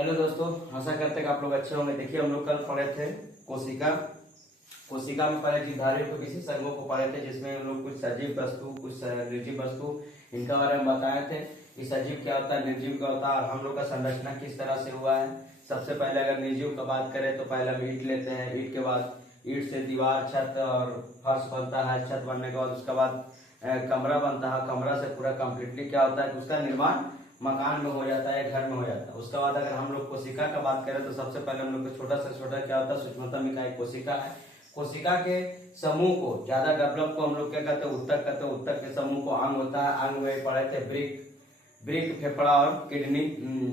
Hello दोस्तों, आशा करते हैं कि आप लोग अच्छे होंगे। देखिए, हम लोग कल पढ़े थे कोशिका। कोशिका में पढ़े जीवधारियों के विशेषज्ञों को पढ़े थे, जिसमें हम लोग कुछ सजीव वस्तु, कुछ निर्जीव वस्तु, इनका बारे में बताए थे कि सजीव क्या होता है, निर्जीव क्या होता है और हम लोग का संरचना किस तरह से हुआ है। सबसे पहले अगर निर्जीव का बात करें तो पहले हम ईंट लेते हैं। ईंट के बाद ईंट से दीवार, छत और फर्श बनता है। छत बनने के बाद उसके बाद कमरा बनता है। कमरा से पूरा कम्प्लीटली क्या होता है, उसका निर्माण मकान में हो जाता है, घर में हो जाता है। उसके बाद अगर हम लोग कोशिका का बात करें तो सबसे पहले हम लोग को छोटा से छोटा क्या होता है, सूक्ष्मतम इकाई कोशिका है। कोशिका के समूह को, ज्यादा डेवलप को हम लोग क्या कहते हैं, ऊतक कहते हैं। ऊतक के समूह को अंग होता है। अंग में पढ़े थे वृक्क, फेफड़ा और किडनी।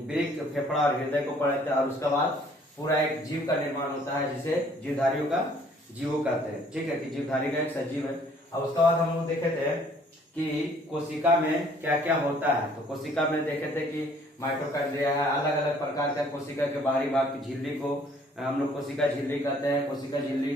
वृक्क, फेफड़ा और हृदय को पढ़े थे। और उसके बाद पूरा एक जीव का निर्माण होता है, जिसे जीवधारियों का जीवो कहते हैं। ठीक है, कि जीवधारी का एक सजीव है। और उसके बाद हम लोग देखे थे कि कोशिका में क्या क्या होता है। तो कोशिका में देखे थे कि माइटोकॉन्ड्रिया है। अलग अलग प्रकार का कोशिका के बाहरी भाग की झिल्ली को हम लोग कोशिका झिल्ली कहते हैं। कोशिका झिल्ली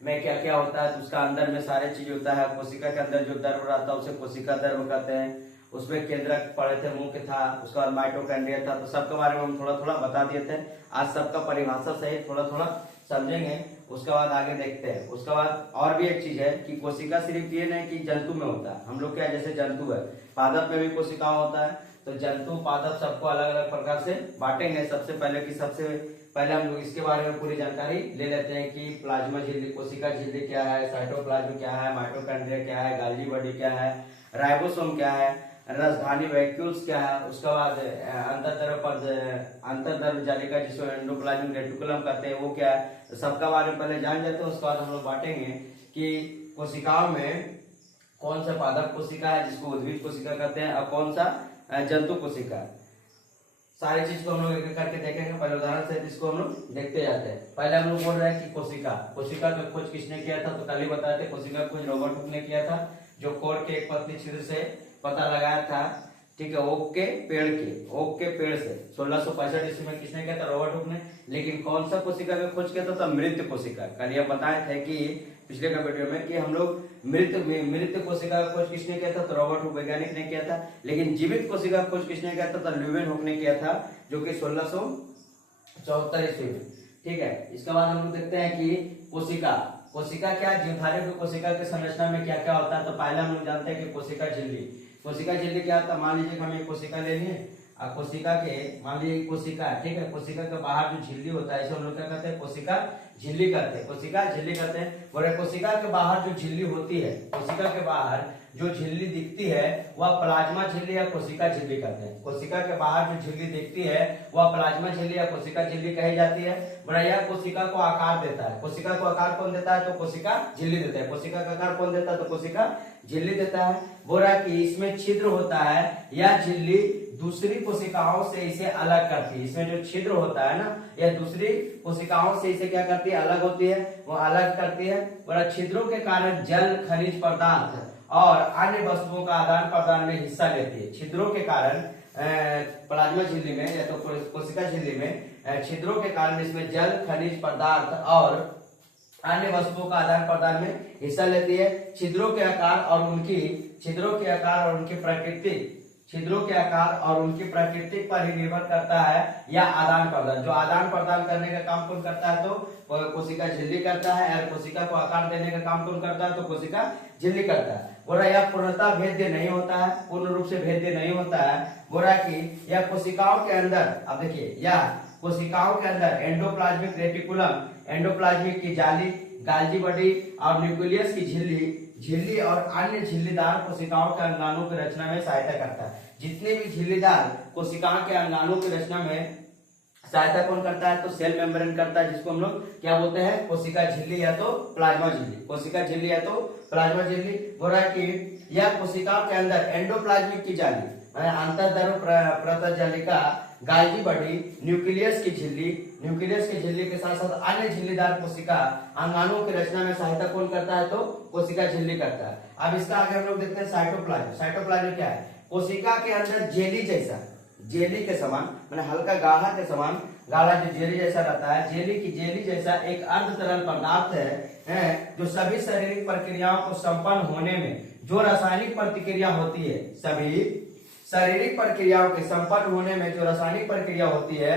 में क्या क्या होता है, तो उसका अंदर में सारे चीज होता है। कोशिका के अंदर जो द्रव रहता है उसे कोशिका द्रव कहते हैं। उसमें केंद्रक पढ़े थे, मुख्य था। उसके बाद माइटोकॉन्ड्रिया था। तो सबके बारे में हम थोड़ा थोड़ा बता दिए थे। आज सबका परिभाषा सहित थोड़ा थोड़ा समझेंगे। उसके बाद आगे देखते हैं। उसके बाद और भी एक चीज है कि कोशिका सिर्फ ये नहीं कि जंतु में होता है। हम लोग क्या, जैसे जंतु है, पादप में भी कोशिका होता है। तो जंतु, पादप सबको अलग अलग प्रकार से बांटेंगे। सबसे पहले हम लोग इसके बारे में पूरी जानकारी ले लेते हैं कि प्लाज्मा झिल्ली, कोशिका झिल्ली क्या है, साइटोप्लाज्म क्या है, माइटोकॉन्ड्रिया क्या है, गाल्गी बॉडी क्या है, राइबोसोम क्या है, राजधानी वैक्यूल्स क्या है। उसके बाद अंतर्द्रव जालिका, जिसको एंडोप्लाज्म रेटिकुलम कहते हैं, वो क्या है। तो सबका बारे में पहले जान जाते हैं। उसके बाद हम लोग बांटेंगे कि कोशिकाओं में कौन सा पादप कोशिका है, जिसको उद्भिद कोशिका कहते हैं, और कौन सा जंतु कोशिका है। सारी चीज को हम लोग एक करके देखेंगे। पहले उदाहरण से इसको हम लोग देखते जाते हैं। पहले हम लोग बोल रहे हैं कि कोशिका का खोज किसने किया था। तो कल ही बताए थे, कोशिका का खोज रॉबर्ट हुक ने किया था, जो कोर के एक पतली छिद्र से पता लगाया था। ठीक है, ओक के पेड़ से 1665 ईस्वी में किसने किया था, रॉबर्ट हुक ने। लेकिन कौन सा कोशिका का खोज किया था, मृत कोशिका। कल ये बताए थे कि पिछले का वीडियो में कि हम लोग मृत कोशिका का खोज किसने किया था, तो रॉबर्ट हुक वैज्ञानिक ने किया था। लेकिन जीवित कोशिका का खोज किसने किया था, तो ल्यूवेनहुक ने किया था, जो कि 1674 ईस्वी में। ठीक है, इसके बाद हम लोग देखते हैं कि कोशिका क्या, जीवधारियों की कोशिका के संरचना में क्या क्या होता है। तो पहले हम लोग जानते हैं कि कोशिका झिल्ली क्या होता है। मान लीजिए हम एक कोशिका ले लिए और कोशिका के, मान लीजिए कोशिका, ठीक है, कोशिका के बाहर जो झिल्ली होता है, इसे हम लोग क्या कहते हैं, कोशिका झिल्ली कहते हैं। और कोशिका के बाहर जो झिल्ली होती है, कोशिका के बाहर जो झिल्ली दिखती है वह प्लाज्मा झिल्ली या कोशिका झिल्ली कहते हैं। कोशिका के बाहर जो झिल्ली दिखती है वह प्लाज्मा झिल्ली या कोशिका झिल्ली कही जाती है। बड़ा, यह कोशिका को आकार देता है। कोशिका को आकार कौन देता है, तो कोशिका झिल्ली देता है। कोशिका का आकार कौन देता है, तो कोशिका झिल्ली देता है। बोला कि इसमें छिद्र होता है, यह झिल्ली दूसरी कोशिकाओं से इसे अलग करती है। इसमें जो छिद्र होता है ना, यह दूसरी कोशिकाओं से इसे क्या करती है, अलग होती है, वो अलग करती है। और छिद्रों के कारण जल, खनिज पदार्थ और अन्य वस्तुओं का आदान प्रदान में हिस्सा लेती है। छिद्रों के कारण प्लाज्मा झिल्ली में या तो कोशिका झिल्ली में छिद्रों के कारण इसमें जल, खनिज पदार्थ और अन्य वस्तुओं का आदान प्रदान में हिस्सा लेती है। छिद्रों के आकार और उनकी प्रकृति पर ही निर्भर करता है या आदान प्रदान। जो आदान प्रदान करने का काम कौन करता है, तो कोशिका झिल्ली करता है। और कोशिका को आकार देने का काम कौन करता है, तो कोशिका झिल्ली करता है। बोला, यह पूर्णतः भेद्य नहीं होता है, पूर्ण रूप से भेद्य नहीं होता है। बोला कि यह कोशिकाओं के अंदर, अब देखिए, यह कोशिकाओं के अंदर एंडोप्लाज्मिक रेटिकुलम, एंडोप्लाज्मिक की जाली, गाल्गी बॉडी और न्यूक्लियस की झिल्ली और अन्य झिल्लीदार कोशिकाओं के अंगाणु की रचना में सहायता करता है। जितने भी झिल्लीदार कोशिकाओं के अंगाणु की रचना में सहायता कौन करता है, तो सेल मेम्ब्रेन करता है, जिसको हम लोग क्या बोलते हैं, कोशिका झिल्ली या तो प्लाज्मा झिल्ली। कोशिका झिल्ली या तो प्लाज्मा झिल्ली। बोला कि यह कोशिकाओं के अंदर एंडोप्लाज्मिक की जाली, अंतर्द्रव प्रतजालिका, गाल्गी बॉडी, न्यूक्लियस की झिल्ली के साथ साथ अन्य झिल्लीदार कोशिका अंगाणुओं की रचना में सहायता कौन करता है, तो कोशिका झिल्ली करता है। अब इसका आगे हम लोग देखते हैं साइटोप्लाज्म क्या है। कोशिका के अंदर जेली के समान, मैंने हल्का गाढ़ा के समान, गाढ़ा जो जेली जैसा रहता है, जेली जैसा एक अर्ध तरल पदार्थ है, जो सभी शारीरिक प्रक्रियाओं को संपन्न होने में जो रासायनिक प्रतिक्रिया होती है, सभी शारीरिक प्रक्रियाओं के संपन्न होने में जो रासायनिक प्रक्रिया होती है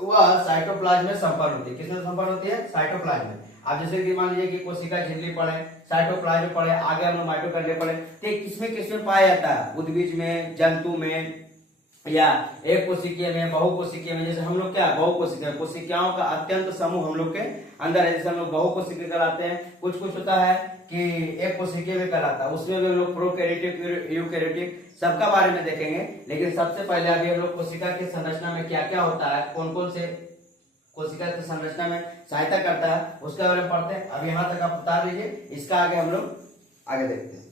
वह साइटोप्लाज्म में संपन्न होती है। किसमें संपन्न होती है? साइटोप्लाज्म में। अब जैसे कि मान लीजिए कि कोशिका झिल्ली पढ़े, साइटोप्लाज्म पढ़े, आगे हम लोग माइटोकॉन्ड्रिया पढ़े, तो किसमें किसमें पाया जाता है? उद्भिज में, जंतु में, या एक कोशिकीय में, बहुकोशिकीय में। जैसे हम लोग क्या बहुकोशिकीय, कोशिकाओं का अत्यंत समूह हम लोग के अंदर है, जैसे हम लोग बहुकोशिकीय कहलाते हैं। कुछ कुछ होता है कि एक कोशिकीय में कहलाता है, उसमें भी हम लोग प्रोकैरियोटिक, यूकैरियोटिक सबका बारे में देखेंगे। लेकिन सबसे पहले अभी हम लोग कोशिका की संरचना में क्या क्या होता है, कौन कौन से कोशिका की संरचना में सहायता करता है, उसके बारे में पढ़ते हैं। अब यहाँ तक आप उतार लीजिए, इसका आगे हम लोग आगे देखते हैं।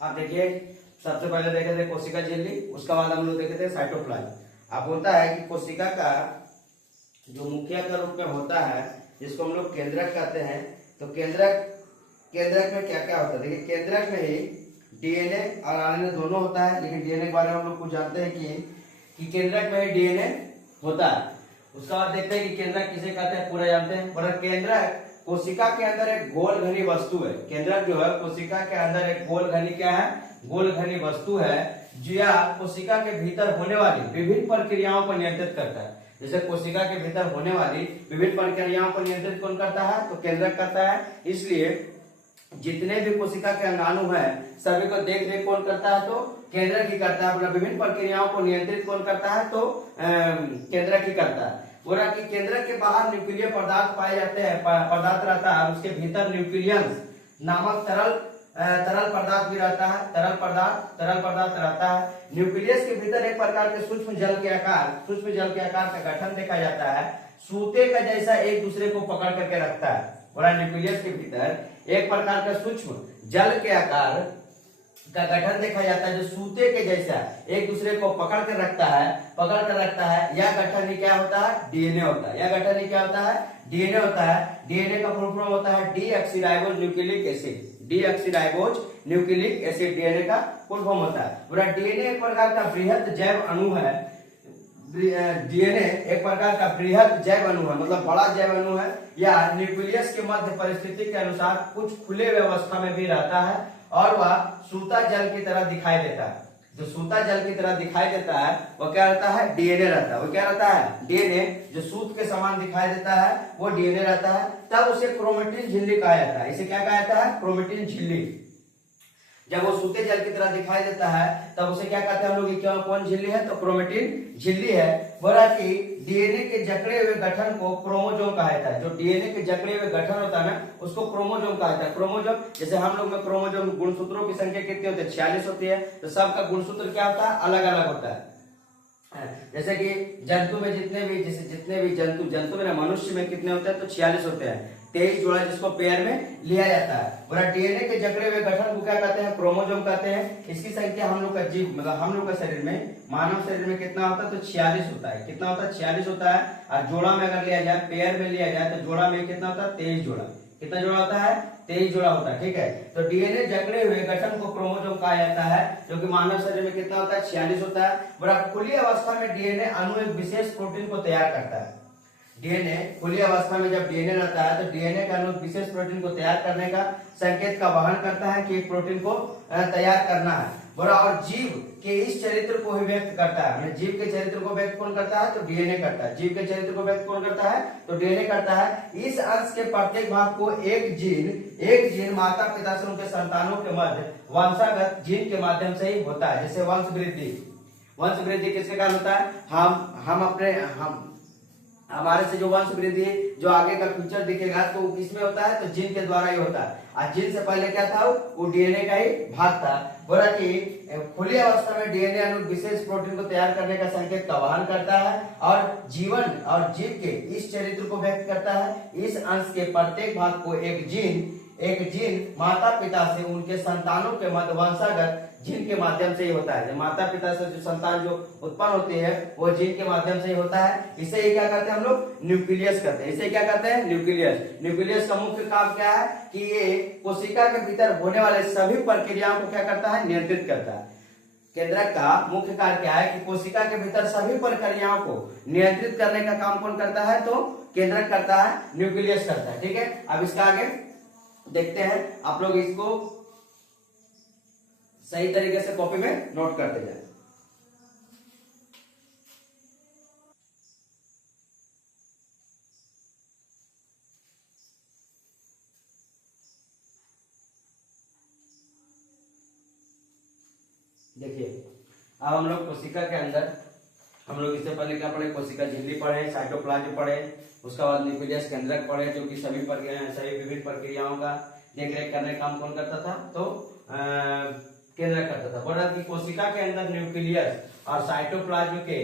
आप देखिए, सबसे पहले देखे थे कोशिका झिल्ली, उसके बाद हम लोग देखे थे साइटोप्लाज्म। अब होता है कि कोशिका का जो मुखिया के रूप में होता है, जिसको हम लोग केंद्रक कहते हैं। तो केंद्रक में क्या क्या होता है? देखिए, केंद्रक में ही डीएनए और आरएनए दोनों होता है, लेकिन डीएनए के बारे में हम लोग कुछ जानते हैं कि केंद्रक में ही डीएनए होता है। उसके बाद देखते हैं कि केंद्रक किसे कहते हैं, पूरा जानते हैं। पर केंद्रक कोशिका के अंदर एक गोल घनी वस्तु है। केंद्रक जो है कोशिका के अंदर एक गोल घनी क्या है? गोल घनी वस्तु है, जो या कोशिका के भीतर होने वाली विभिन्न प्रक्रियाओं को नियंत्रित करता है। जैसे कोशिका के भीतर होने वाली विभिन्न प्रक्रियाओं को नियंत्रित कौन करता है? तो केंद्रक करता है। इसलिए जितने भी कोशिका के अंगाणु है, सभी को देख रेख कौन करता है? तो केंद्रक ही करता है। मतलब विभिन्न प्रक्रियाओं को नियंत्रित कौन करता है? तो केंद्रक ही करता है। बोला कि केंद्रक के बाहर न्यूक्लियर पदार्थ पाए जाते हैं, पदार्थ रहता है, उसके भीतर न्यूक्लियस नामक तरल पदार्थ भी रहता है। तरल पदार्थ रहता है। न्यूक्लियस के भीतर एक प्रकार के सूक्ष्म जल के आकार का गठन देखा जाता है, सूते का जैसा एक दूसरे को पकड़ करके रखता है। बोला न्यूक्लियस के भीतर एक प्रकार का सूक्ष्म जल के आकार का गठन देखा जाता है, जो सूते के जैसा एक दूसरे को पकड़ कर रखता है। यह गठन ही क्या होता है? डीएनए होता है। यह गठन ही क्या होता है? डीएनए होता है। डीएनए का फुल फॉर्म होता है deoxyribose nucleic acid. Deoxyribose nucleic acid DNA का फुल फॉर्म होता है। पूरा डीएनए एक प्रकार का बृहद जैव अणु है। डीएनए एक प्रकार का बृहद जैव अणु है, मतलब बड़ा जैव अणु है। या न्यूक्लियस के मध्य परिस्थिति के अनुसार कुछ खुले व्यवस्था में भी रहता है, और वह सूता जल की तरह दिखाई देता है। जो सूता जल की तरह दिखाई देता है वो क्या रहता है? डीएनए रहता है। वो क्या रहता है? डीएनए। जो सूत के समान दिखाई देता है वो डीएनए रहता है। तब उसे क्रोमेटिन झिल्ली कहा जाता है। इसे क्या कहा जाता है? क्रोमेटिन झिल्ली। जब वो सूते जल की तरह दिखाई देता है तब उसे क्या कहते हैं हम लोग? क्या कौन झिल्ली है? तो क्रोमेटिन झिल्ली है। बोला कि डीएनए के जकड़े हुए गठन को क्रोमोजोम कहा जाता है। जो डीएनए के जकड़े हुए गठन होता है ना, उसको क्रोमोजोम कहा जाता है। क्रोमोजोम, जैसे हम लोग में क्रोमोजोम गुणसूत्रों की संख्या कितनी होती है? 46 होती है। तो सबका गुणसूत्र क्या होता है? अलग अलग होता है। जैसे कि जंतु में जितने भी जंतु में, मनुष्य में कितने होते हैं? तो 46 होते हैं। 23 जोड़ा जिसको पेयर में लिया जाता है। पूरा डीएनए के जकड़े हुए गठन को क्या कहते हैं? क्रोमोजोम कहते हैं। इसकी संख्या हम लोग का जीव, मतलब हम लोग का शरीर में, मानव शरीर में कितना होता है? तो 46 होता है। कितना होता है? 46 होता है। और जोड़ा में अगर लिया जाए, पेयर में लिया जाए, तो जोड़ा में कितना होता है? 23 जोड़ा। कितना जोड़ा होता है? 23 जोड़ा होता है। ठीक है। तो डीएनए जकड़े हुए गठन को क्रोमोजोम कहा जाता है, जो कि मानव शरीर में कितना होता है? 46 होता है। बड़ा खुली अवस्था में डीएनए अणु एक विशेष प्रोटीन को तैयार करता है। डीएनए खुली अवस्था में जब डीएनए रहता है तो डीएनए का अणु विशेष प्रोटीन को तैयार करने का संकेत का वहन करता है कि एक प्रोटीन को तैयार करना है। बोला और जीव के इस चरित्र को ही व्यक्त करता है। जीव के चरित्र को व्यक्त कौन करता है? तो डीएनए करता है। जीव के चरित्र को व्यक्त कौन करता है? तो डीएनए करता है। इस अंश के प्रत्येक भाग को एक जीन माता पिता से उनके संतानों के मध्य वंशागत जीन के माध्यम से ही होता है। जैसे वंश वृद्धि किसके कारण होता है? हमारे से जो वंश वृद्धि, जो आगे का फ्यूचर दिखेगा, तो किसमें होता है? तो जीन के द्वारा ही होता है। और जीन से पहले क्या था? वो डीएनए का ही भाग था। बोला कि खुली अवस्था में डीएनए अणु विशेष प्रोटीन को तैयार करने का संकेत का वहन करता है और जीव के इस चरित्र को व्यक्त करता है। इस अंश के प्रत्येक भाग को एक जीन माता पिता से उनके संतानों के मध्य वंशागत जीन के माध्यम से ही होता है। माता पिता से जो संतान जो उत्पन्न होती है वो जीन के माध्यम से ही होता है। इसे ही क्या कहते हैं हम लोग? न्यूक्लियस कहते हैं। इसे क्या कहते हैं? न्यूक्लियस का मुख्य काम क्या है? कि ये कोशिका के भीतर होने वाले सभी प्रक्रियाओं को क्या करता है? नियंत्रित करता है। केंद्रक का मुख्य कार्य क्या है कि कोशिका के भीतर सभी प्रक्रियाओं को नियंत्रित करने का काम कौन करता है, तो केंद्रक करता है, न्यूक्लियस करता है। ठीक है, अब इसका आगे देखते हैं, आप लोग इसको सही तरीके से कॉपी में नोट करते जाए। देखिए, अब हम लोग कोशिका के अंदर, हम लोग इससे पहले क्या पढ़े, कोशिका झिल्ली पढ़े, साइटोप्लाज्म पढ़े, उसके बाद न्यूक्लियस केंद्रक पढ़े, जो कि सभी विभिन्न प्रक्रियाओं का देख रेख करने का काम कौन करता था, तो केंद्रक करता था। बोल रहा कि कोशिका के अंदर न्यूक्लियस और साइटोप्लाज्म के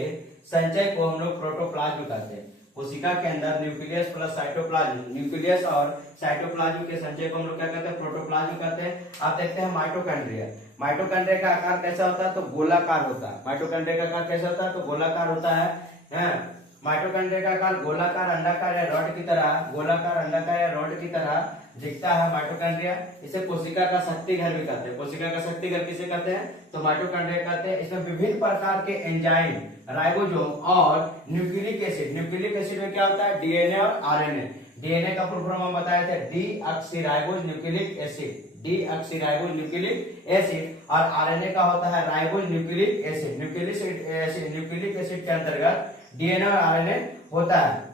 संचय को हम लोग प्रोटोप्लाज्म कहते हैं। कोशिका के अंदर न्यूक्लियस प्लस साइटोप्लाज्म, न्यूक्लियस और साइटोप्लाज्म के संचय को हम लोग क्या कहते हैं, प्रोटोप्लाज्म कहते हैं। आप देखते हैं माइटोकॉन्ड्रिया, माइटोकॉन्ड्रिया का आकार कैसा होता है, तो गोलाकार होता है। माइटोकॉन्ड्रिया का आकार कैसा होता है, तो गोलाकार होता है। माइटोकॉन्ड्रिया का आकार गोलाकार, अंडाकार या रॉड की तरह, गोलाकार, अंडाकार या रॉड की तरह दिखता है माइटोकॉन्ड्रिया। इसे कोशिका का शक्ति घर भी कहते हैं। कोशिका का शक्ति घर किसे कहते हैं, तो माइटोकॉन्ड्रिया कहते हैं। इसमें विभिन्न प्रकार के एंजाइम, राइबोसोम और न्यूक्लिक एसिड, न्यूक्लिक एसिड में क्या होता है, डीएनए और आरएनए। डीएनए का फुल फॉर्म हम बताए थे, deoxyribose nucleic acid, deoxyribose nucleic acid. और आरएनए का होता है ribose nucleic acid. Nucleic acid के अंतर्गत डीएनए और आरएनए होता है।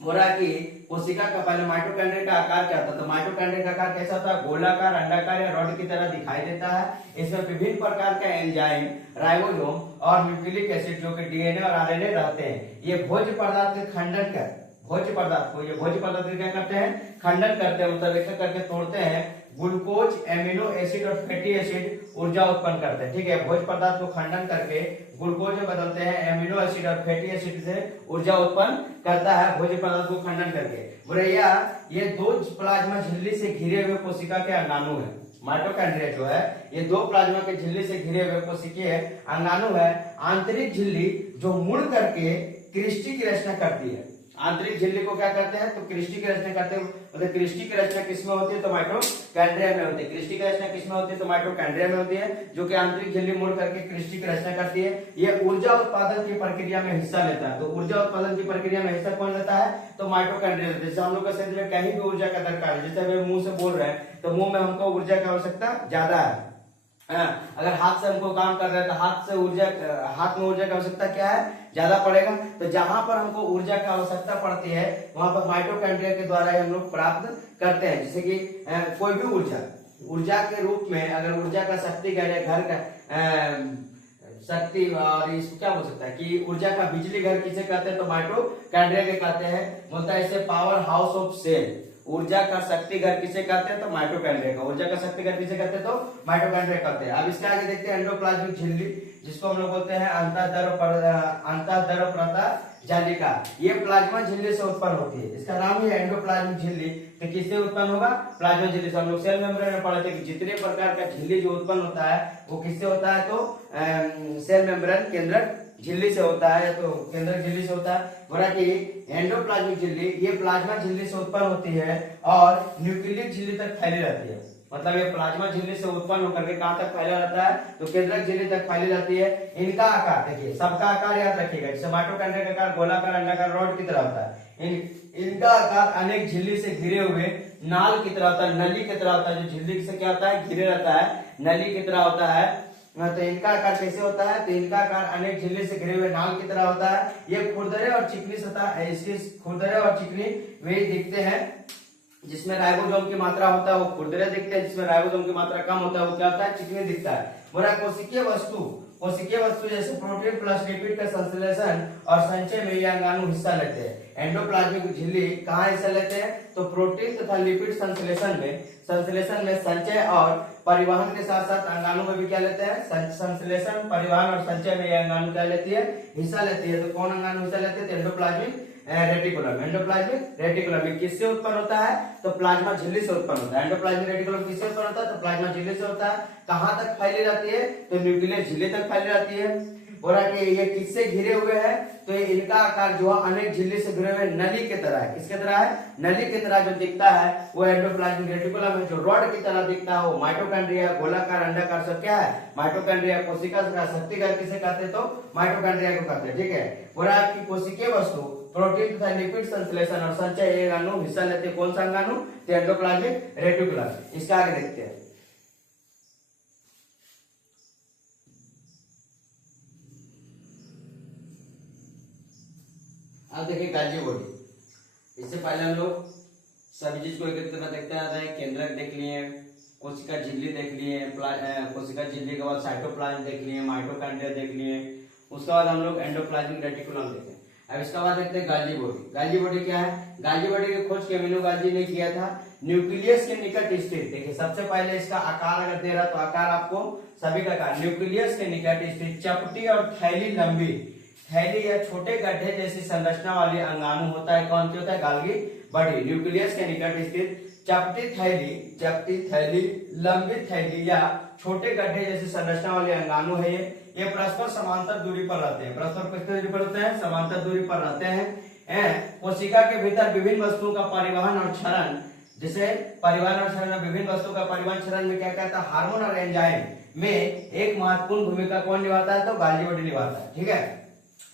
बोला कि कोशिका का पहले माइटोकॉन्ड्रिया का आकार क्या था, तो माइटोकॉन्ड्रिया का आकार कैसा होता है, गोलाकार, अंडाकार या रॉड की तरह दिखाई देता है। इसमें विभिन्न प्रकार के एंजाइम, राइबोसोम और न्यूक्लिक एसिड जो कि डीएनए और आरएनए रहते हैं। ये भोज्य पदार्थ के खंडन कर, भोज्य पदार्थ को, ये भोज्य पदार्थ क्या करते हैं, खंडन करते हैं, मतलब एक करके तोड़ते हैं। ग्लूकोज, एमिनो एसिड और फैटी एसिड ऊर्जा उत्पन्न करते हैं। ठीक है, भोज्य पदार्थ को खंडन करके ग्लूकोज में बदलते हैं, एमिनो एसिड और फैटी एसिड से ऊर्जा उत्पन्न करता है भोज्य पदार्थ को खंडन करके। बुरैया, ये दो प्लाज्मा झिल्ली से घिरे हुए कोशिका के अंगाणु है। माइटोकॉन्ड्रिया जो है ये दो प्लाज्मा के झिल्ली से घिरे हुए कोशिकीय अंगाणु है। आंतरिक झिल्ली जो मुड़ करके क्रिस्टी की रचना करती है। आंतरिक झिल्ली को क्या करते हैं, तो क्रिस्टी की रचना करते हैं। मतलब क्रिस्टी की रचना किसमें होती है, तो माइटोकॉन्ड्रिया में होती है। क्रिस्टी की रचना किसमें होती है, तो माइटोकॉन्ड्रिया में होती है, जो कि आंतरिक झिल्ली मुड़ करके क्रिस्टी की रचना करती है। ये ऊर्जा उत्पादन की प्रक्रिया में हिस्सा लेता है। तो ऊर्जा उत्पादन की प्रक्रिया में हिस्सा कौन लेता है, तो माइटोकॉन्ड्रिया। जैसे हम लोग के शरीर में कहीं भी ऊर्जा का दरकार है, जैसे वे मुंह से बोल रहे हैं तो मुंह में हमको ऊर्जा की आवश्यकता ज्यादा है। अगर हाथ से हमको काम कर रहे हैं तो हाथ में ऊर्जा की आवश्यकता क्या है, ज्यादा पड़ेगा। तो जहां पर हमको ऊर्जा की आवश्यकता पड़ती है वहां पर माइटोकॉन्ड्रिया के द्वारा ही हम लोग प्राप्त करते हैं। जैसे कि कोई भी ऊर्जा के रूप में, अगर ऊर्जा का शक्ति घर का शक्ति, और इसको क्या बोल सकता है कि ऊर्जा का बिजली घर किसे कहते हैं, तो माइटोकॉन्ड्रिया के कहते हैं। बोलता है इसे पावर हाउस ऑफ सेल। ऊर्जा का शक्ति घर किसे कहते हैं, तो माइटोकॉन्ड्रिया का। ऊर्जा का शक्ति घर किसे कहते हैं, तो माइटोकॉन्ड्रिया कहते हैं। अब इसके आगे देखते हैं एंडोप्लाज्मिक झिल्ली, जिसको हम लोग बोलते हैं अंतःद्रव्यप्रता जालिका। ये प्लाज्मा झिल्ली से उत्पन्न होती है। इसका नाम ही है एंडोप्लाज्मिक झिल्ली। तो किससे उत्पन्न होगा, प्लाज्मा झिल्ली से। हम लोग सेल मेम्ब्रेन में पढ़े थे कि जितने प्रकार का झिल्ली जो उत्पन्न होता है वो किससे होता है, तो सेल मेम्ब्रेन केंद्रक झिल्ली से होता है, तो केंद्रक झिल्ली से होता है। बोला कि एंडोप्लाज्मिक झिल्ली ये प्लाज्मा झिल्ली से उत्पन्न होती है और न्यूक्लियस झिल्ली तक फैली रहती है। मतलब ये प्लाज्मा झिल्ली से उत्पन्न होकर के कहां तक फैला रहता है, तो केंद्रक झिल्ली तक फैली रहती है। इनका आकार देखिए, सबका आकार याद रखिएगा। जैसे माइटोकॉन्ड्रिया का आकार गोलाकार, अंडाकार, रॉड की तरह होता है। इनका आकार अनेक झिल्ली से घिरे हुए नाल की तरह होता है, नली की तरह होता है। जो झिल्ली से क्या होता है, घिरे रहता है, नली की तरह होता है। तो इनका आकार कैसे होता है, तो इनका आकार अनेक झिल्ली से घिरे हुए नाल की तरह होता है। ये खुरदरे और चिकनी सतह, इसकी खुरदरे और चिकनी वे दिखते हैं। जिसमें राइबोसोम की मात्रा होता है वो खुरदरे दिखते हैं, जिसमें राइबोसोम की मात्रा कम होता है वो क्या होता है, चिकनी दिखता है। बोला कोशिकीय वस्तु जैसे प्रोटीन प्लस लिपिड का संश्लेषण और संचय में ये अंगाणु हिस्सा लेते हैं। एंडोप्लाज्मिक झिल्ली कहाँ हिस्सा लेते हैं, तो प्रोटीन तथा लिपिड संश्लेषण में संचय और परिवहन के साथ साथ अंगाणु में भी क्या लेते हैं, संश्लेषण, परिवहन और संचय में ये अंगाणु क्या लेती है, हिस्सा लेती है। तो कौन अंगाणु हिस्सा लेते हैं, एंडोप्लाज्मिक रेटिकुलम। एंडोप्लाज्मिक रेटिकुलम किससे उत्पन्न होता है, तो प्लाज्मा झिल्ली से उत्पन्न होता है। एंडोप्लाज्मिक रेटिकुलम किससे उत्पन्न होता है, तो प्लाज्मा झिल्ली से होता है। कहां तक फैली रहती है, तो न्यूक्लियस झिल्ली तक फैली रहती है। बोला कि ये किससे घिरे हुए हैं, तो ये इनका आकार जो है अनेक झिल्ली से घिरे हुए नली की तरह है। किसके तरह है? नली की तरह जो दिखता है वो एंडोप्लाज्मिक रेटिकुलम है। जो रॉड की तरह दिखता है वो माइटोकॉन्ड्रिया, गोलाकार अंडाकार सब क्या है? माइटोकॉन्ड्रिया। कोशिका का शक्ति घर किसे कहते हैं? तो माइटोकॉन्ड्रिया को कहते हैं। ठीक है, बोला कि कोशिकीय वस्तु प्रोटीन तथा लिपिड संश्लेषण और संचय एक अणु हिस्सा लेते हैं। कौन सा अंगाणु? तो एंडोप्लाज्मिक रेटिकुलम। इसका आगे देखते हैं। अब देखिए गाल्जी बॉडी। इससे पहले हम लोग सभी चीज को एक तरह देखते आ रहे हैं। केंद्रक देख लिए, कोशिका झिल्ली देख लिए, कोशिका झिल्ली के बाद साइटोप्लाज्म देख लिए, माइटोकॉन्ड्रिया देख लिए, उसके बाद हम लोग एंडोप्लाज्मिक रेटिकुलम देखे। अब इसके बाद देखते हैं गाल्जी बॉडी। गाल्जी बॉडी क्या है? गाल्जी बॉडी की खोज केमिनो गाल्जी ने किया था। न्यूक्लियस के निकट स्थित, देखिए सबसे पहले इसका आकार अगर दे रहा तो आकार आपको सभी का आकार न्यूक्लियस के निकट स्थित चपटी और थैली लंबी, थैली या छोटे गड्ढे जैसी संरचना वाली अंगाणु होता है। कौन सी होता है? गाल्गी बॉडी। न्यूक्लियस के निकट स्थित चपटी थैली, लंबी थैली या छोटे गड्ढे जैसी संरचना वाले अंगाणु है। ये परस्पर समांतर दूरी पर रहते हैं। परस्पर कितनी दूरी पर रहते हैं? समांतर दूरी पर रहते हैं। कोशिका के भीतर विभिन्न वस्तुओं का परिवहन और क्षरण, जैसे परिवहन और क्षरण, विभिन्न वस्तुओं का परिवहन क्षरण में क्या कहता है? हार्मोन और एंजाइम में एक महत्वपूर्ण भूमिका कौन निभाता है? तो गाल्जी बॉडी निभाता है। ठीक है,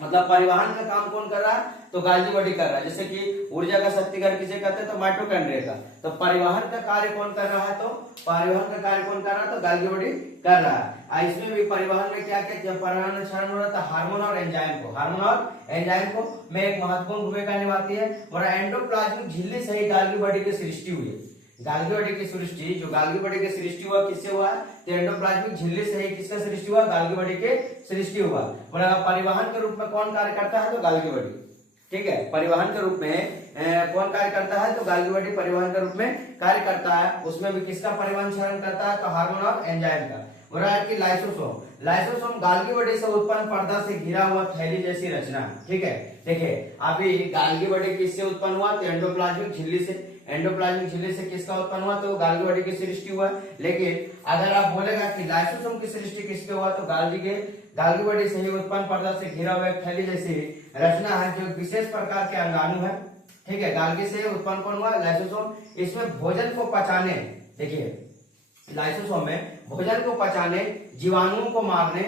मतलब परिवहन का काम कौन कर रहा है? तो गाल्जी बॉडी कर रहा है। जैसे कि ऊर्जा का शक्ति घर किसे कहते हैं? तो माइटोकॉन्ड्रिया का। तो परिवहन का कार्य कौन कर रहा है? तो परिवहन का कार्य कौन कर रहा है? तो गाल्जी बॉडी कर रहा है। इसमें भी परिवहन में क्या क्या परिवहन क्षरण हो रहा था? हार्मोन और एंजाइम को में एक महत्वपूर्ण भूमिका निभाती है। और एंडोप्लाज्मिक झिल्ली से ही गाल्गी बॉडी की सृष्टि हुई है। गाल्गी बॉडी की सृष्टि, जो गाल्गी बॉडी की सृष्टि हुआ किससे हुआ? तो एंडोप्लाज्मिक झिल्ली से ही किसका सृष्टि हुआ? गाल्गी बॉडी के सृष्टि हुआ। परिवहन के रूप में कौन कार्य करता है? तो गाल्गी बॉडी। ठीक है, परिवहन के रूप में कौन कार्य करता है? तो गाल्गी बॉडी परिवहन के रूप में कार्य करता है। उसमें भी किसका परिवहन क्षरण करता है? तो हार्मोन और एंजाइम का। बोल रहा है कि लाइसोसोम गाल्गी बॉडी से उत्पन्न पर्दा से घिरा हुआ थैली जैसी रचना। ठीक है, देखिए अभी गाल्गी बॉडी किससे उत्पन्न हुआ? तो एंडोप्लाज्मिक झिल्ली से। एंडोप्लाज्मिक झिल्ली से किसका उत्पन्न हुआ? तो गाल्गी बॉडी की सृष्टि हुआ। लेकिन अगर आप बोलेगा कि लाइसोसोम की सृष्टि किसके हुआ? तो गाल्गी बॉडी से ही उत्पन्न पर्दा से घिरा हुआ एक थैली जैसी रचना है, जो विशेष प्रकार के अंगाणु है। ठीक है, गाल्गी से उत्पन्न कौन हुआ? लाइसोसोम। इसमें भोजन को पचाने, देखिए लाइसोसोम में भोजन को पचाने, जीवाणुओं को मारने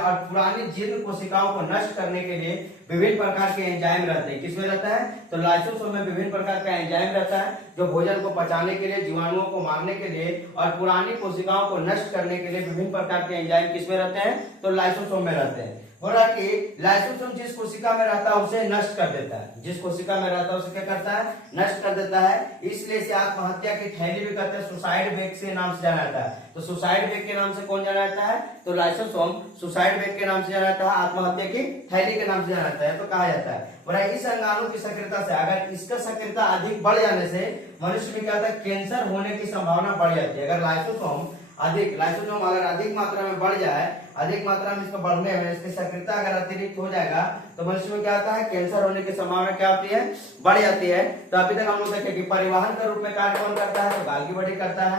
और पुरानी जीर्ण कोशिकाओं को नष्ट करने के लिए विभिन्न प्रकार के एंजाइम रहते हैं। किसमें रहता है? तो लाइसोसोम में विभिन्न प्रकार का एंजाइम रहता है, जो भोजन को पचाने के लिए, जीवाणुओं को मारने के लिए और पुरानी कोशिकाओं को नष्ट करने के लिए विभिन्न प्रकार के एंजाइम किसमें रहते हैं? तो लाइसोसोम में रहते हैं। हो रहा कि लाइसोसोम जिस कोशिका में रहता है उसे नष्ट कर देता है। जिस कोशिका में रहता है उसे क्या करता है? नष्ट कर देता है। इसलिए इसे आत्महत्या की थैली भी कहते हैं। सुसाइड बेग से नाम से जाना जाता है। तो सुसाइड बेग के नाम से कौन जाना जाता है? तो लाइसोसोम सुसाइड बेग के नाम से जाना जाता है, आत्महत्या की थैली के नाम से जाना जाता है। तो कहा जाता है बोला इस अंगाणु की सक्रियता से, अगर इसका सक्रियता अधिक बढ़ जाने से मनुष्य में क्या होता है? कैंसर होने की संभावना बढ़ जाती है। अगर लाइसोसोम अगर अधिक मात्रा में बढ़ जाए, अधिक मात्रा में इसको बढ़ने में इसकी सक्रियता अगर अतिरिक्त हो जाएगा तो मनुष्य में क्या होता है? कैंसर होने की संभावना क्या होती है? बढ़ जाती है। तो अभी तक हम लोग देखे कि परिवहन के रूप में कार्य कौन करता है? तो गाल्गी बॉडी करता है।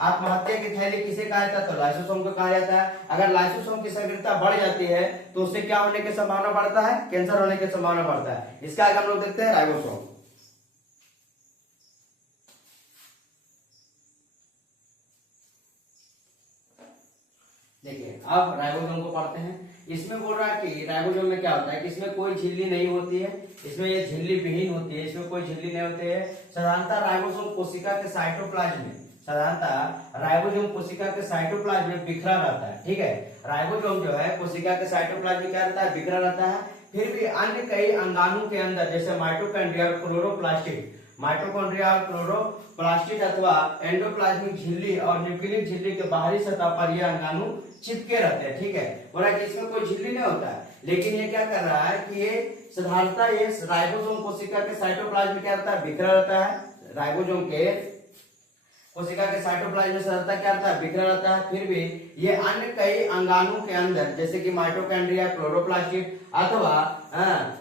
आत्महत्या की थैली किसे कहा जाता है? तो लाइसोसोम को कहा जाता है। अगर लाइसोसोम की सक्रियता बढ़ जाती है तो उससे क्या होने की संभावना बढ़ता है? कैंसर होने की संभावना बढ़ता है। इसका आगे हम लोग देखते हैं राइबोसोम। देखिए अब राइबोसोम को पढ़ते हैं। इसमें बोल रहा है कि राइबोसोम में क्या होता है कि इसमें कोई झिल्ली नहीं होती है, इसमें ये झिल्ली विहीन होती है, इसमें कोई झिल्ली नहीं होती है। साधारणतः राइबोसोम कोशिका के साइटोप्लाज्म में बिखरा रहता है। ठीक है, राइबोसोम जो है कोशिका के साइटोप्लाज्म में क्या रहता है? बिखरा रहता है। फिर भी अन्य कई अंगाणु के अंदर जैसे माइटोकॉन्ड्रिया और क्लोरोप्लास्ट अथवा एंडोप्लाज्मिक झिल्ली और न्यूक्लियस झिल्ली के बाहरी सतह पर यह अंगाणु चिपके रहते हैं। ठीक है, बोला कि इसमें कोई झिल्ली नहीं होता है, लेकिन ये क्या कर रहा है कि ये साधारणतः ये राइबोसोम कोशिका के साइटोप्लाज्म में क्या रहता है? बिखरा रहता है। राइबोसोम के कोशिका के साइटोप्लाज्म में सरलता क्या रहता है, बिखरा रहता है। फिर भी ये अन्य कई अंगाणु के अंदर जैसे कि माइटोकॉन्ड्रिया, क्लोरोप्लास्ट अथवा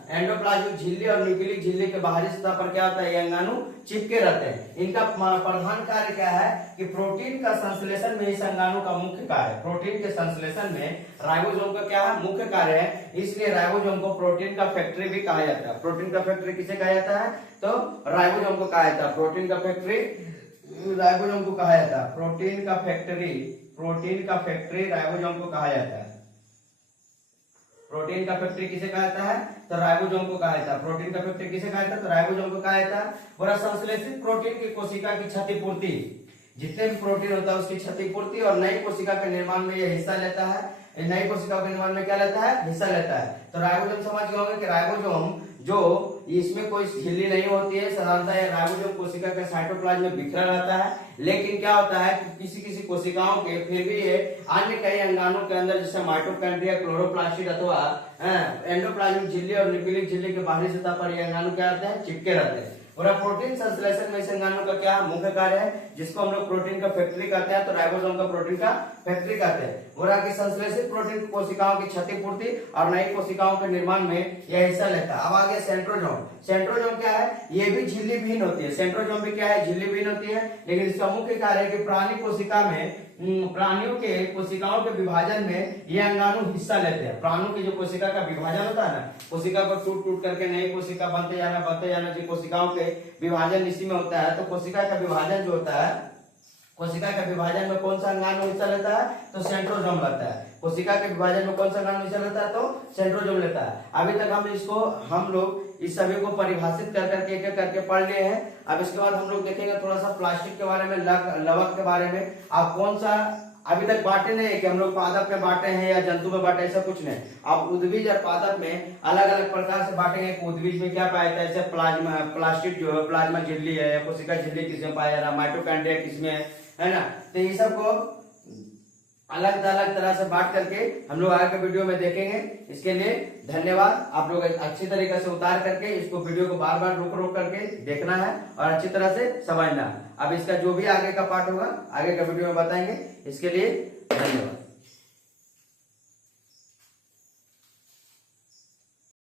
एंडोप्लाज्मिक झिल्ली और न्यूक्लियस झिल्ली के बाहरी सतह पर क्या होता है, ये अंगाणु चिपके रहते हैं। इनका प्रधान कार्य क्या है कि प्रोटीन का संश्लेषण में इस अंगाणु का मुख्य कार्य, प्रोटीन के संश्लेषण में राइबोसोम का क्या है, मुख्य कार्य है। इसलिए राइबोसोम को प्रोटीन का फैक्ट्री भी कहा जाता है। प्रोटीन का फैक्ट्री किसे कहा जाता है, तो राइबोसोम को कहा जाता है। प्रोटीन का फैक्ट्री राइबोसोम को कहा जाता है। प्रोटीन का फैक्ट्री राइबोसोम को कहा जाता है। प्रोटीन का फैक्ट्री किसे कहा जाता है, तो राइबोसोम को कहा जाता है। प्रोटीन का फैक्ट्री किसे कहा जाता है, तो राइबोसोम को कहा जाता है। और संश्लेषित प्रोटीन की कोशिका की क्षतिपूर्ति, जितने भी प्रोटीन होता है उसकी क्षतिपूर्ति और नई कोशिका के निर्माण में यह हिस्सा लेता है। नई कोशिका के निर्माण में क्या लेता है, हिस्सा लेता है। तो राइबोसोम समझ गए होंगे कि राइबोसोम जो इसमें कोई झिल्ली नहीं होती है, साधारणतः राइबोसोम कोशिका के साइटोप्लाज्म में बिखरा रहता है। लेकिन क्या होता है कि किसी किसी कोशिकाओं के फिर भी ये अन्य कई अंगाणु के अंदर जैसे माइटोकॉन्ड्रिया, क्लोरोप्लास्ट अथवा एंडोप्लाज्मिक झिल्ली और न्यूक्लियस झिल्ली के बाहरी सतह पर ये अंगाणु क्या रहते हैं, चिपके रहते हैं। और प्रोटीन संश्लेषण में इस अंगाणु का क्या मुख्य कार्य है, जिसको हम लोग प्रोटीन का फैक्ट्री कहते हैं, तो राइबोसोम का प्रोटीन का फैक्ट्री कहते हैं। और आगे संश्लेषित प्रोटीन कोशिकाओं की क्षतिपूर्ति और नई कोशिकाओं के निर्माण में यह हिस्सा लेता है। अब आगे सेंट्रोजोम। सेंट्रोजोम क्या है, ये भी झिल्ली विहीन होती है। सेंट्रोजोम भी क्या है, झिल्ली विहीन होती है। लेकिन इसका मुख्य कार्य है कि प्राणी कोशिका में प्राणियों के कोशिकाओं के विभाजन में ये अंगाणु हिस्सा लेते हैं। प्राणियों की जो कोशिका का विभाजन होता है ना, कोशिका को टूट टूट करके नई कोशिका बनते जाना जो कोशिकाओं के विभाजन इसी में होता है। तो कोशिका का विभाजन जो होता है, कोशिका के विभाजन में कौन सा अंगाणु हिस्सा लेता है, तो सेंट्रोजोम लेता है। कोशिका के विभाजन में कौन सा अंगाणु हिस्सा लेता है, तो सेंट्रोजोम लेता है। अभी तक हम लोग इस सभी को परिभाषित कर करके एक एक करके पढ़ लिए हैं। अब इसके बाद हम लोग देखेंगे थोड़ा सा प्लास्टिक के बारे में, लवक के बारे में। आप कौन सा अभी तक बांटे नहीं कि हम लोग पादप में बांटे हैं या जंतु में बांटे, ऐसा कुछ नहीं। आप उद्भिज और पादप में अलग अलग प्रकार से बांटेंगे। उद्भिज में क्या पाया जाता है, जैसे प्लास्टिक जो है प्लाज्मा झिल्ली है या कोशिका झिल्ली किसमें पाया जा रहा है, माइटोकॉन्ड्रिया किसमें है ना। तो ये सब को अलग अलग तरह से बांट करके हम लोग आगे के वीडियो में देखेंगे। इसके लिए धन्यवाद। आप लोग अच्छी तरीके से उतार करके इसको वीडियो को बार बार रोक करके देखना है और अच्छी तरह से समझना। अब इसका जो भी आगे का पार्ट होगा आगे का वीडियो में बताएंगे। इसके लिए धन्यवाद।